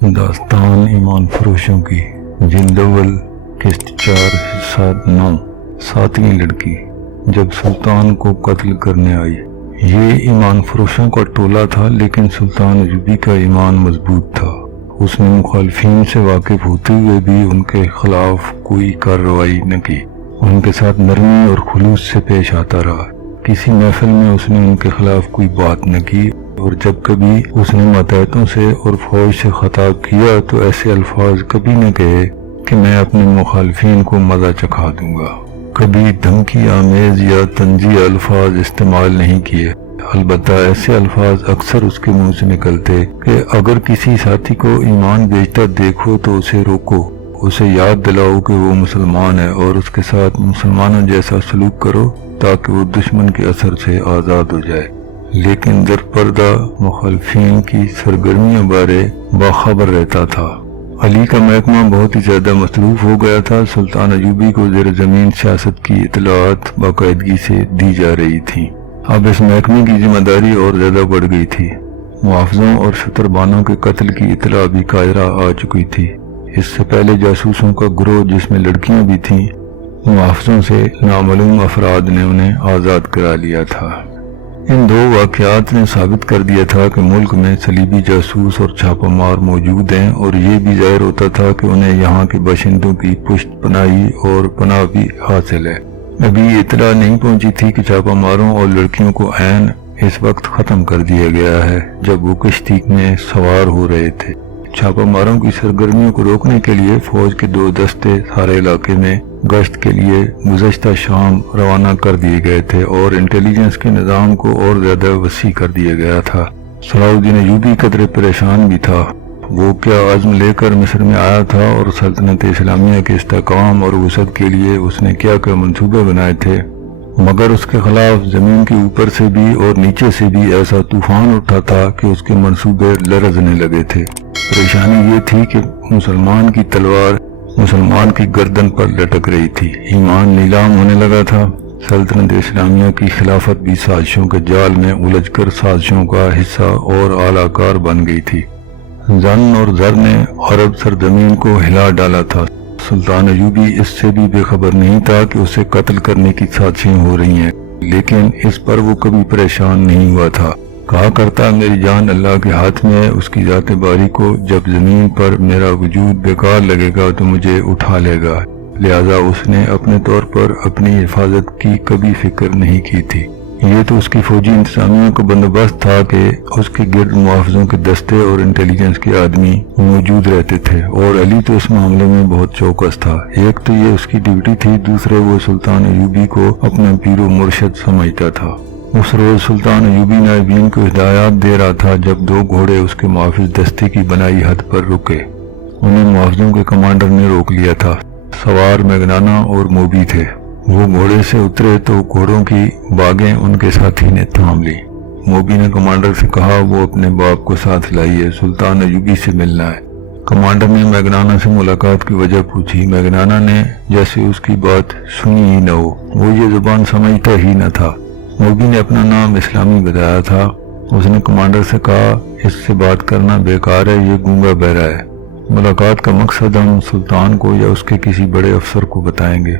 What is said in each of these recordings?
داستان ایمان فروشوں کی جلد اول قسط 4 حصہ 9 ساتویں لڑکی جب سلطان کو قتل کرنے آئی۔ یہ ایمان فروشوں کا ٹولہ تھا، لیکن سلطان ایوبی کا ایمان مضبوط تھا۔ اس نے مخالفین سے واقف ہوتے ہوئے بھی ان کے خلاف کوئی کارروائی نہ کی، ان کے ساتھ نرمی اور خلوص سے پیش آتا رہا۔ کسی محفل میں اس نے ان کے خلاف کوئی بات نہ کی، اور جب کبھی اس نے ماتحتوں سے اور فوج سے خطاب کیا تو ایسے الفاظ کبھی نہ کہے کہ میں اپنے مخالفین کو مزہ چکھا دوں گا۔ کبھی دھمکی آمیز یا طنزیہ الفاظ استعمال نہیں کیے، البتہ ایسے الفاظ اکثر اس کے منہ سے نکلتے کہ اگر کسی ساتھی کو ایمان بیچتا دیکھو تو اسے روکو، اسے یاد دلاؤ کہ وہ مسلمان ہے اور اس کے ساتھ مسلمانوں جیسا سلوک کرو تاکہ وہ دشمن کے اثر سے آزاد ہو جائے۔ لیکن در پردہ مخالفین کی سرگرمیوں بارے باخبر رہتا تھا۔ علی کا محکمہ بہت ہی زیادہ مصروف ہو گیا تھا۔ سلطان ایوبی کو زیر زمین سیاست کی اطلاعات باقاعدگی سے دی جا رہی تھیں۔ اب اس محکمے کی ذمہ داری اور زیادہ بڑھ گئی تھی۔ محافظوں اور شتربانوں کے قتل کی اطلاع بھی قاہرہ آ چکی تھی۔ اس سے پہلے جاسوسوں کا گروہ، جس میں لڑکیاں بھی تھیں، محافظوں سے نامعلوم افراد نے انہیں آزاد کرا لیا تھا۔ ان دو واقعات نے ثابت کر دیا تھا کہ ملک میں صلیبی جاسوس اور چھاپہ مار موجود ہیں، اور یہ بھی ظاہر ہوتا تھا کہ انہیں یہاں کے باشندوں کی پشت پناہی اور پناہ بھی حاصل ہے۔ ابھی اطلاع نہیں پہنچی تھی کہ چھاپہ ماروں اور لڑکیوں کو عین اس وقت ختم کر دیا گیا ہے جب وہ کشتی میں سوار ہو رہے تھے۔ چھاپہ ماروں کی سرگرمیوں کو روکنے کے لیے فوج کے 2 دستے سارے علاقے میں گشت کے لیے گزشتہ شام روانہ کر دیے گئے تھے، اور انٹیلیجنس کے نظام کو اور زیادہ وسیع کر دیا گیا تھا۔ صلاح الدین ایوبی قدرے پریشان بھی تھا۔ وہ کیا عزم لے کر مصر میں آیا تھا، اور سلطنت اسلامیہ کے استحکام اور وسعت کے لیے اس نے کیا کیا منصوبے بنائے تھے، مگر اس کے خلاف زمین کے اوپر سے بھی اور نیچے سے بھی ایسا طوفان اٹھا تھا کہ اس کے منصوبے لرزنے لگے تھے۔ پریشانی یہ تھی کہ مسلمان کی تلوار مسلمان کی گردن پر لٹک رہی تھی، ایمان نیلام ہونے لگا تھا۔ سلطنت اسلامیہ کی خلافت بھی سازشوں کے جال میں الجھ کر سازشوں کا حصہ اور اعلی کار بن گئی تھی۔ زن اور زر نے عرب سرزمین کو ہلا ڈالا تھا۔ سلطان ایوبی اس سے بھی بے خبر نہیں تھا کہ اسے قتل کرنے کی سازشیں ہو رہی ہیں، لیکن اس پر وہ کبھی پریشان نہیں ہوا تھا۔ کہا کرتا میری جان اللہ کے ہاتھ میں ہے، اس کی ذات باری کو جب زمین پر میرا وجود بیکار لگے گا تو مجھے اٹھا لے گا، لہذا اس نے اپنے طور پر اپنی حفاظت کی کبھی فکر نہیں کی تھی۔ یہ تو اس کی فوجی انتظامیہ کا بندوبست تھا کہ اس کے گرد محافظوں کے دستے اور انٹیلیجنس کے آدمی موجود رہتے تھے، اور علی تو اس معاملے میں بہت چوکس تھا۔ ایک تو یہ اس کی ڈیوٹی تھی، دوسرے وہ سلطان ایوبی کو اپنا پیر و مرشد سمجھتا تھا۔ اس روز سلطان ایوبی نائبین کو ہدایات دے رہا تھا جب 2 گھوڑے اس کے محافظ دستے کی بنائی حد پر رکے۔ انہیں محافظوں کے کمانڈر نے روک لیا تھا۔ سوار مگنانا اور موبی تھے۔ وہ گھوڑے سے اترے تو گھوڑوں کی باگیں ان کے ساتھی نے تھام لی۔ موبی نے کمانڈر سے کہا وہ اپنے باپ کو ساتھ لائیے، سلطان ایوبی سے ملنا ہے۔ کمانڈر نے مگنانا سے ملاقات کی وجہ پوچھی۔ مگنانا نے جیسے اس کی بات سنی ہی نہ ہو، وہ یہ زبان سمجھتا ہی نہ تھا۔ موبی نے اپنا نام اسلامی بتایا تھا۔ اس نے کمانڈر سے کہا اس سے بات کرنا بیکار ہے، یہ گونگا بہرا ہے۔ ملاقات کا مقصد ہم سلطان کو یا اس کے کسی بڑے افسر کو بتائیں گے۔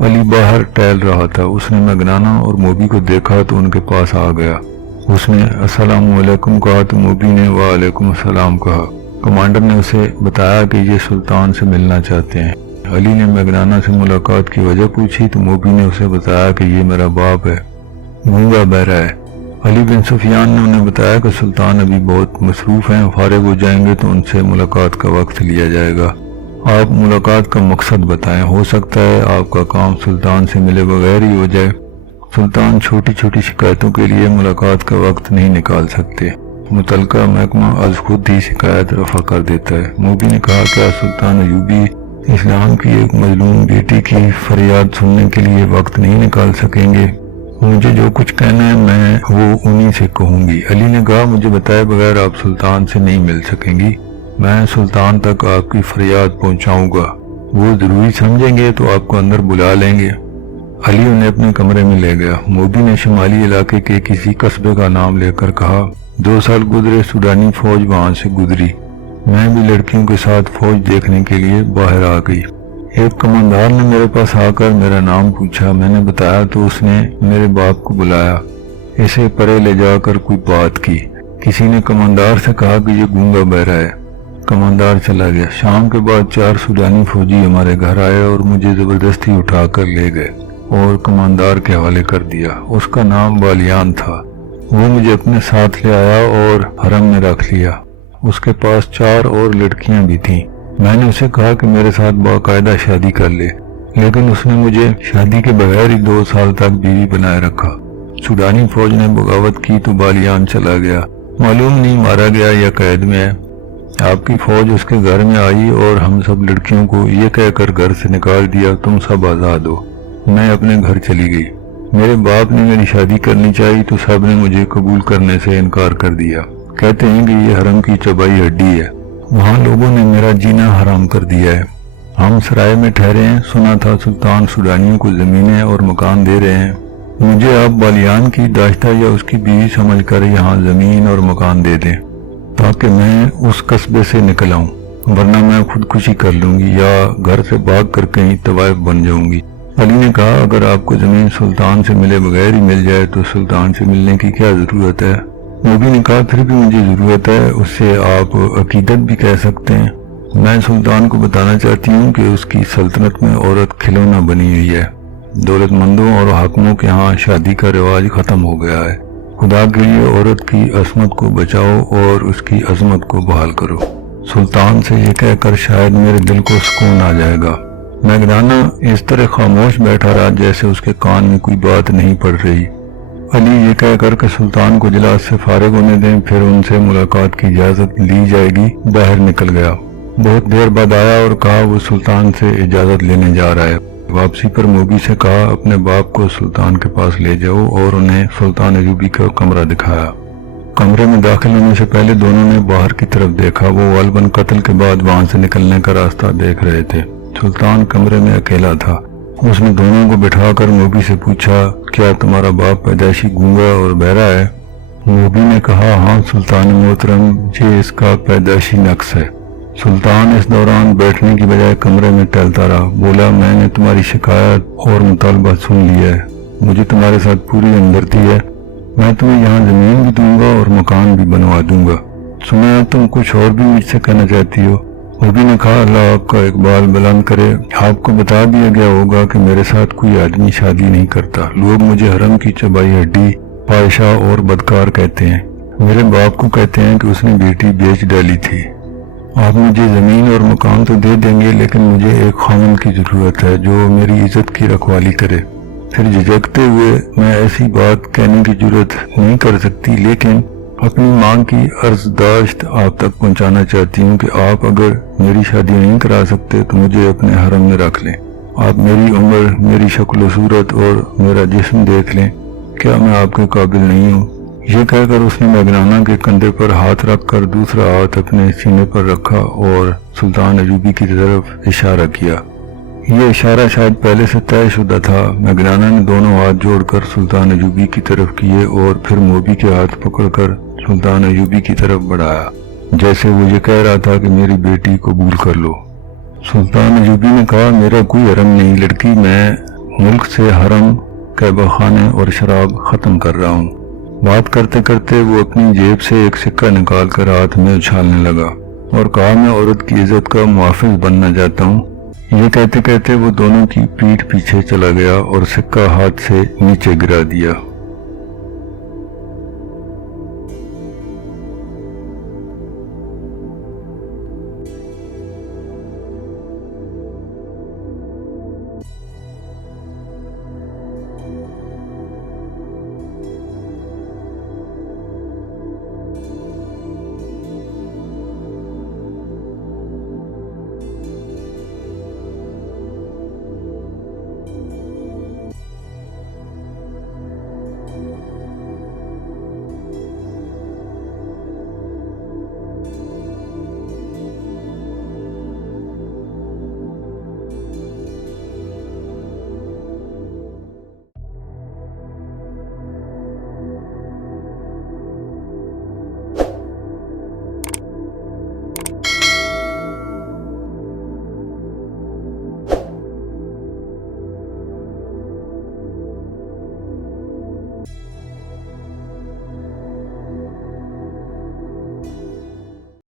علی باہر ٹہل رہا تھا۔ اس نے مگنانا اور موبی کو دیکھا تو ان کے پاس آ گیا۔ اس نے السلام علیکم کہا تو موبی نے وعلیکم السلام کہا۔ کمانڈر نے اسے بتایا کہ یہ سلطان سے ملنا چاہتے ہیں۔ علی نے مگنانا سے ملاقات کی وجہ پوچھی تو موبی نے اسے بتایا کہ یہ میرا باپ ہے، گونگا بہرا ہے۔ علی بن سفیان نے انہیں بتایا کہ سلطان ابھی بہت مصروف ہیں، فارغ ہو جائیں گے تو ان سے ملاقات کا وقت لیا جائے گا۔ آپ ملاقات کا مقصد بتائیں، ہو سکتا ہے آپ کا کام سلطان سے ملے بغیر ہی ہو جائے۔ سلطان چھوٹی چھوٹی شکایتوں کے لیے ملاقات کا وقت نہیں نکال سکتے، متعلقہ محکمہ از خود ہی شکایت رفع کر دیتا ہے۔ موبی نے کہا کیا سلطان ایوبی اسلام کی ایک مظلوم بیٹی کی فریاد سننے کے لیے وقت نہیں نکال سکیں گے؟ مجھے جو کچھ کہنا ہے میں وہ انہی سے کہوں گی۔ علی نے کہا مجھے بتائے بغیر آپ سلطان سے نہیں مل سکیں گی، میں سلطان تک آپ کی فریاد پہنچاؤں گا، وہ ضروری سمجھیں گے تو آپ کو اندر بلا لیں گے۔ علی انہیں اپنے کمرے میں لے گیا۔ موبی نے شمالی علاقے کے کسی قصبے کا نام لے کر کہا 2 سال گزرے، سوڈانی فوج وہاں سے گزری، میں بھی لڑکیوں کے ساتھ فوج دیکھنے کے لیے باہر آ گئی۔ ایک کماندار نے میرے پاس آ کر میرا نام پوچھا۔ میں نے بتایا تو اس نے میرے باپ کو بلایا، اسے پرے لے جا کر کوئی بات کی۔ کسی نے کماندار سے کہا کہ یہ گونگا بہرا ہے۔ کماندار چلا گیا۔ شام کے بعد 4 سوڈانی فوجی ہمارے گھر آئے اور مجھے زبردستی اٹھا کر لے گئے اور کماندار کے حوالے کر دیا۔ اس کا نام بالیان تھا۔ وہ مجھے اپنے ساتھ لے آیا اور حرم میں رکھ لیا۔ اس کے پاس 4 اور لڑکیاں بھی تھیں۔ میں نے اسے کہا کہ میرے ساتھ باقاعدہ شادی کر لے، لیکن اس نے مجھے شادی کے بغیر ہی 2 سال تک بیوی بنائے رکھا۔ سوڈانی فوج نے بغاوت کی تو بالیان چلا گیا۔ معلوم نہیں مارا گیا یا قید میں ہے۔ آپ کی فوج اس کے گھر میں آئی اور ہم سب لڑکیوں کو یہ کہہ کر گھر سے نکال دیا تم سب آزاد ہو۔ میں اپنے گھر چلی گئی۔ میرے باپ نے میری شادی کرنی چاہی تو سب نے مجھے قبول کرنے سے انکار کر دیا۔ کہتے ہیں کہ یہ حرم کی چبائی ہڈی ہے، وہاں لوگوں نے میرا جینا حرام کر دیا ہے۔ ہم سرائے میں ٹھہرے ہیں، سنا تھا سلطان سوڈانیوں کو زمینیں اور مکان دے رہے ہیں۔ مجھے آپ بالیان کی داشتہ یا اس کی بیوی سمجھ کر یہاں زمین اور مکان دے دیں تاکہ میں اس قصبے سے نکل آؤں، ورنہ میں خودکشی کر لوں گی یا گھر سے بھاگ کر کہیں طوائف بن جاؤں گی۔ علی نے کہا اگر آپ کو زمین سلطان سے ملے بغیر ہی مل جائے تو سلطان سے ملنے کی کیا ضرورت ہے؟ نبی نے کہا پھر بھی مجھے ضرورت ہے، اس سے آپ عقیدت بھی کہہ سکتے ہیں۔ میں سلطان کو بتانا چاہتی ہوں کہ اس کی سلطنت میں عورت کھلونا بنی ہوئی ہے۔ دولت مندوں اور حاکموں کے ہاں شادی کا رواج ختم ہو گیا ہے۔ خدا کے لیے عورت کی عصمت کو بچاؤ اور اس کی عظمت کو بحال کرو۔ سلطان سے یہ کہہ کر شاید میرے دل کو سکون آ جائے گا۔ میگنانا اس طرح خاموش بیٹھا رہا جیسے اس کے کان میں کوئی بات نہیں پڑ رہی۔ علی یہ کہہ کر کہ سلطان کو اجلاس سے فارغ ہونے دیں پھر ان سے ملاقات کی اجازت لی جائے گی، باہر نکل گیا۔ بہت دیر بعد آیا اور کہا وہ سلطان سے اجازت لینے جا رہا ہے۔ واپسی پر موبی سے کہا اپنے باپ کو سلطان کے پاس لے جاؤ اور انہیں سلطان ایوبی کا کمرہ دکھایا۔ کمرے میں داخل ہونے سے پہلے دونوں نے باہر کی طرف دیکھا۔ وہ غالباً قتل کے بعد وہاں سے نکلنے کا راستہ دیکھ رہے تھے۔ سلطان کمرے میں اکیلا تھا۔ اس نے دونوں کو بٹھا کر موبی سے پوچھا کیا تمہارا باپ پیدائشی گونگا اور بہرا ہے؟ موبی نے کہا ہاں سلطان محترم، یہ اس کا پیدائشی نقص ہے۔ سلطان اس دوران بیٹھنے کی بجائے کمرے میں ٹہلتا رہا۔ بولا میں نے تمہاری شکایت اور مطالبہ سن لیا ہے، مجھے تمہارے ساتھ پوری ہمدردی ہے۔ میں تمہیں یہاں زمین بھی دوں گا اور مکان بھی بنوا دوں گا۔ سنا تم کچھ اور بھی مجھ سے کہنا چاہتی ہو؟ موبی نے کہا اللہ آپ کا اقبال بلند کرے، آپ کو بتا دیا گیا ہوگا کہ میرے ساتھ کوئی آدمی شادی نہیں کرتا۔ لوگ مجھے حرم کی چبائی ہڈی، فاحشہ اور بدکار کہتے ہیں۔ میرے باپ کو کہتے ہیں کہ اس نے بیٹی بیچ ڈالی تھی۔ آپ مجھے زمین اور مکان تو دے دیں گے لیکن مجھے ایک خاوند کی ضرورت ہے جو میری عزت کی رکھوالی کرے۔ پھر جھجکتے ہوئے میں ایسی بات کہنے کی جرات نہیں کر سکتی لیکن اپنی ماں کی عرضداشت آپ تک پہنچانا چاہتی ہوں کہ آپ اگر میری شادی نہیں کرا سکتے تو مجھے اپنے حرم میں رکھ لیں۔ آپ میری عمر، میری شکل و صورت اور میرا جسم دیکھ لیں، کیا میں آپ کے قابل نہیں ہوں؟ یہ کہہ کر اس نے میگنانا کے کندھے پر ہاتھ رکھ کر دوسرا ہاتھ اپنے سینے پر رکھا اور سلطان ایوبی کی طرف اشارہ کیا۔ یہ اشارہ شاید پہلے سے طے شدہ تھا۔ میگنانا نے دونوں ہاتھ جوڑ کر سلطان ایوبی کی طرف کیے اور پھر موبی کے ہاتھ پکڑ کر سلطان ایوبی کی طرف بڑھایا، جیسے وہ یہ کہہ رہا تھا کہ میری بیٹی قبول کر لو۔ سلطان ایوبی نے کہا میرا کوئی حرم نہیں لڑکی، میں ملک سے حرم، کعبہ خانے اور شراب ختم کر رہا ہوں۔ بات کرتے کرتے وہ اپنی جیب سے ایک سکہ نکال کر ہاتھ میں اچھالنے لگا اور کہا میں عورت کی عزت کا محافظ بننا چاہتا ہوں۔ یہ کہتے کہتے وہ دونوں کی پیٹھ پیچھے چلا گیا اور سکہ ہاتھ سے نیچے گرا دیا۔